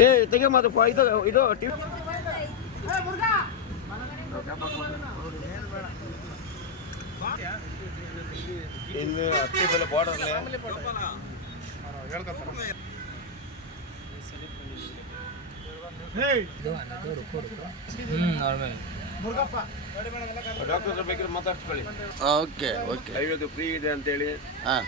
ಏ ತೆಗೆ ಮಾತು ಇದು ಇದು ಇನ್ನು ಹತ್ತಿ ಬೆಲೆ ಬಾರ್ಡರ್ಲೆ ಡಾಕ್ಟರ್ ಬೇಕಿದ್ರೆ ಮಾತಾಡ್ಸ್ಕೊಳ್ಳಿ. Okay okay. ಐವತ್ತು ಫ್ರೀ ಇದೆ ಅಂತೇಳಿ. ಹಾಂ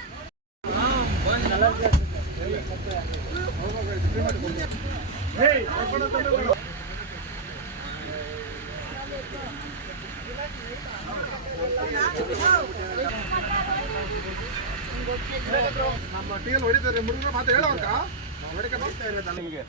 ನಮ್ಮ ಟೀಲ್ ಹೊಡಿತಾರೆ ಮುರುಘ ಮಾತು ಹೇಳೋಕ ಹೊಡಿಕೆ ಬರ್ತಾ ಇರೋದ ನಿಮಗೆ.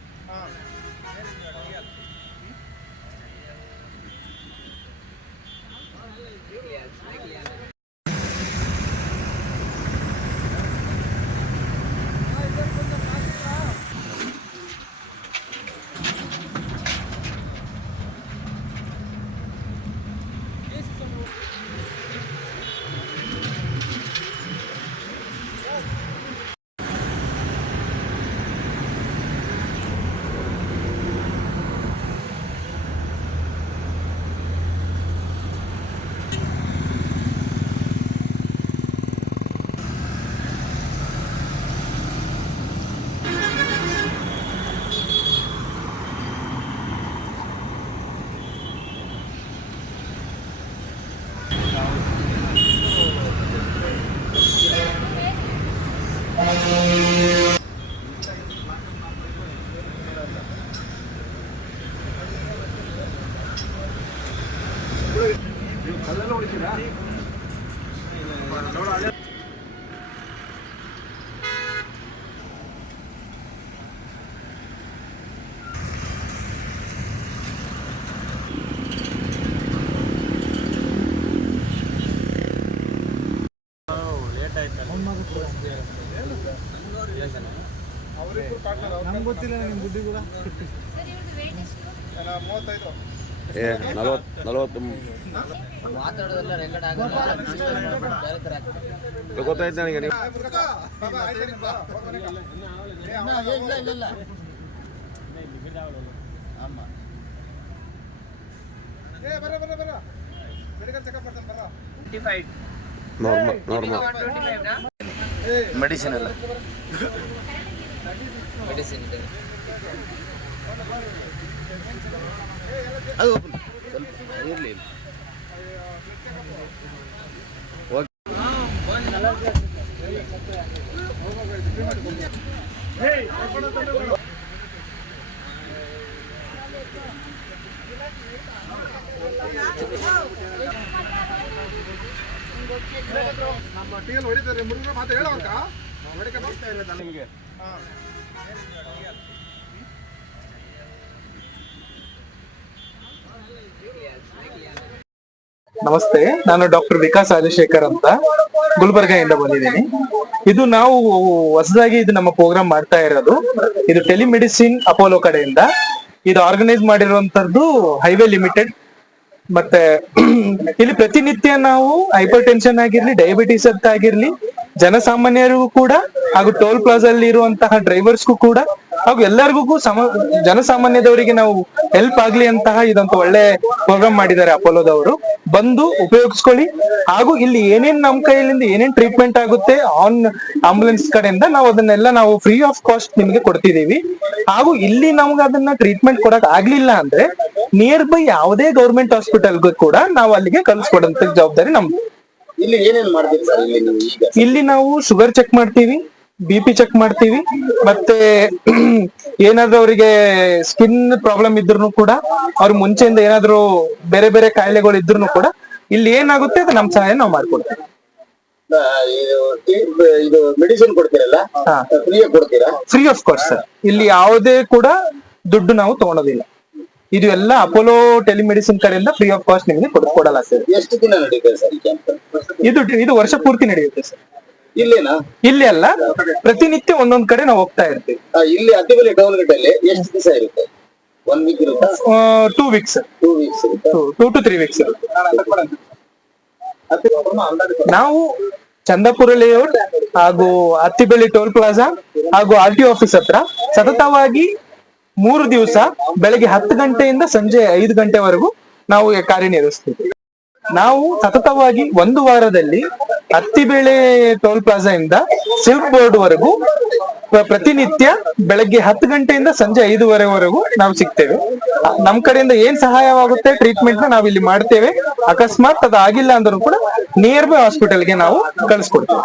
ಕಲ್ಲೆಲ್ಲ ಹೊಡಿತೀರಾ? ನಮ್ಗೆ ಗೊತ್ತಿಲ್ಲ ನಿಮ್ಮ ಬುದ್ಧಿ ಕೂಡ. 35 40 ಗೊತ್ತಾಯ್ತು ನನಗೆ. ನೀವು ಮೆಡಿಸಿನ್ ಅಲ್ಲ ಮೆಡಿಸಿನ್ ಇದೆ ಅದು ಸ್ವಲ್ಪ ಇರಲಿ. ನಮ್ಮ ಟೀಲ್ ಹೊಡಿತಾರೆ ಮುರುಘ ಮಾತು ಹೇಳೋಕ ಹೊಡಿಕೆ ಬರ್ತಾ ಇರೋದ ನಿಮಗೆ. ನಮಸ್ತೆ, ನಾನು ಡಾಕ್ಟರ್ ವಿಕಾಸ್ ರಾಜಶೇಖರ್ ಅಂತ ಗುಲ್ಬರ್ಗದಿಂದ ಬಂದಿದ್ದೀನಿ. ಇದು ನಾವು ಹೊಸದಾಗಿ ಇದು ನಮ್ಮ ಪ್ರೋಗ್ರಾಮ್ ಮಾಡ್ತಾ ಇರೋದು. ಇದು ಟೆಲಿಮೆಡಿಸಿನ್ ಅಪೋಲೋ ಕಡೆಯಿಂದ ಇದು ಆರ್ಗನೈಸ್ ಮಾಡಿರುವಂತದ್ದು ಹೈವೇ ಲಿಮಿಟೆಡ್. ಮತ್ತೆ ಇಲ್ಲಿ ಪ್ರತಿನಿತ್ಯ ನಾವು ಹೈಪರ್ ಟೆನ್ಷನ್ ಆಗಿರ್ಲಿ, ಡಯಾಬಿಟಿಸ್ ಅಂತ ಆಗಿರ್ಲಿ, ಜನಸಾಮಾನ್ಯರಿಗೂ ಕೂಡ ಹಾಗೂ ಟೋಲ್ ಪ್ಲಾಜಾ ಅಲ್ಲಿ ಇರುವಂತಹ ಡ್ರೈವರ್ಸ್ಗೂ ಕೂಡ ಹಾಗೂ ಎಲ್ಲರಿಗೂ ಜನಸಾಮಾನ್ಯದವರಿಗೆ ನಾವು ಹೆಲ್ಪ್ ಆಗ್ಲಿ ಅಂತಹ ಇದೊಂದು ಒಳ್ಳೆ ಪ್ರೋಗ್ರಾಮ್ ಮಾಡಿದ್ದಾರೆ ಅಪೋಲೋದವರು. ಬಂದು ಉಪಯೋಗಿಸ್ಕೊಳ್ಳಿ. ಹಾಗೂ ಇಲ್ಲಿ ಏನೇನ್ ನಮ್ ಕೈಯಿಂದ ಏನೇನ್ ಟ್ರೀಟ್ಮೆಂಟ್ ಆಗುತ್ತೆ ಆನ್ ಆಂಬುಲೆನ್ಸ್ ಕಡೆಯಿಂದ ನಾವು ಅದನ್ನೆಲ್ಲ ನಾವು ಫ್ರೀ ಆಫ್ ಕಾಸ್ಟ್ ನಿಮ್ಗೆ ಕೊಡ್ತಿದೀವಿ. ಹಾಗೂ ಇಲ್ಲಿ ನಮ್ಗೆ ಅದನ್ನ ಟ್ರೀಟ್ಮೆಂಟ್ ಕೊಡಕ್ ಆಗ್ಲಿಲ್ಲ ಅಂದ್ರೆ ನಿಯರ್ ಬೈ ಯಾವುದೇ ಗೌರ್ಮೆಂಟ್ ಹಾಸ್ಪಿಟಲ್ಗೂ ಕೂಡ ನಾವು ಅಲ್ಲಿಗೆ ಕಳ್ಸಿಕೊಡಂತ ಜವಾಬ್ದಾರಿ ನಮ್ದು. ಇಲ್ಲಿ ಏನೇನ್ ಮಾಡ್ತೀವಿ ಸರ್? ಇಲ್ಲಿ ನಾವು ಶುಗರ್ ಚೆಕ್ ಮಾಡ್ತೀವಿ, BP ಚೆಕ್ ಮಾಡ್ತೀವಿ, ಮತ್ತೆ ಏನಾದ್ರೂ ಅವರಿಗೆ ಸ್ಕಿನ್ ಪ್ರಾಬ್ಲಮ್ ಇದ್ರು ಕೂಡ, ಅವ್ರ ಮುಂಚೆಯಿಂದ ಏನಾದ್ರು ಬೇರೆ ಬೇರೆ ಕಾಯಿಲೆಗಳು ಇದ್ರು ಕೂಡ ಇಲ್ಲಿ ಏನಾಗುತ್ತೆ ಅದು ನಮ್ ಸಹಾಯ ನಾವು ಮಾಡ್ಕೊಡ್ತೀವಿ. ಇದು ಮೆಡಿಸಿನ್ ಕೊಡ್ತೀರಲ್ಲ, ಫ್ರೀ ಕೊಡ್ತೀರಾ? Free of cost sir. ಇಲ್ಲಿ ಯಾವುದೇ ಕೂಡ ದುಡ್ಡು ನಾವು ತಗೊಳೋದಿಲ್ಲ. ಇದು ಎಲ್ಲ ಅಪೋಲೋ ಟೆಲಿಮೆಡಿಸಿನ್ ಕಡೆಯಿಂದ ಫ್ರೀ ಆಫ್ ಕಾಸ್ಟ್ ನಿಮಗೆ ಕೊಡಲ್ಲ ಸರ್. ಎಷ್ಟು ದಿನ ನಡೆಯುತ್ತೆ ಸರ್ ಈ ಕ್ಯಾಂಪ್? ಇದು ವರ್ಷ ಪೂರ್ತಿ ನಡೆಯುತ್ತೆ ಸರ್. ಇಲ್ಲೇನಾ? ಇಲ್ಲಿ ಅಲ್ಲ, ಪ್ರತಿನಿತ್ಯ ಒಂದೊಂದ್ ಕಡೆ ನಾವು ಹೋಗ್ತಾ ಇರ್ತೀವಿ. ಇಲ್ಲಿ ಅತ್ತಿಬೆಲೆ ಟೌನ್ಗಟ್ಟಲ್ಲಿ ಎಷ್ಟು ದಿವಸ ಇರುತ್ತೆ? 1 ವೀಕ್ ಇರುತ್ತಾ? 2 ವೀಕ್ಸ್. 2 ವೀಕ್ಸ್ ಇರುತ್ತೆ. 2 to 3 ವೀಕ್ಸ್. ನಾವು ಚಂದಾಪುರ ಲೇಔಟ್ ಹಾಗೂ ಅತ್ತಿಬೆಲೆ ಟೋಲ್ ಪ್ಲಾಜಾ ಹಾಗೂ RTO ಆಫೀಸ್ ಹತ್ರ ಸತತವಾಗಿ 3 ದಿವಸ ಬೆಳಗ್ಗೆ 10 ಗಂಟೆಯಿಂದ ಸಂಜೆ 5 ಗಂಟೆವರೆಗೂ ನಾವು ಕಾರ್ಯನಿರ್ವಹಿಸ್ತೀವಿ. ನಾವು ಸತತವಾಗಿ 1 ವಾರದಲ್ಲಿ ಅತ್ತಿಬೇಳೆ ಟೋಲ್ ಪ್ಲಾಜಾ ಇಂದ ಸಿಲ್ಕ್ ಬೋರ್ಡ್ ವರೆಗೂ ಪ್ರತಿನಿತ್ಯ ಬೆಳಗ್ಗೆ 10 ಗಂಟೆಯಿಂದ ಸಂಜೆ 5:15ವರೆಗೂ ನಾವು ಸಿಗ್ತೇವೆ. ನಮ್ ಕಡೆಯಿಂದ ಏನ್ ಸಹಾಯವಾಗುತ್ತೆ ಟ್ರೀಟ್ಮೆಂಟ್ ನ ನಾವು ಇಲ್ಲಿ ಮಾಡ್ತೇವೆ. ಅಕಸ್ಮಾತ್ ಅದಾಗಿಲ್ಲ ಅಂದ್ರೂ ಕೂಡ ನಿಯರ್ ಬೈ ಹಾಸ್ಪಿಟಲ್ಗೆ ನಾವು ಕಳಿಸ್ಕೊಡ್ತೇವೆ.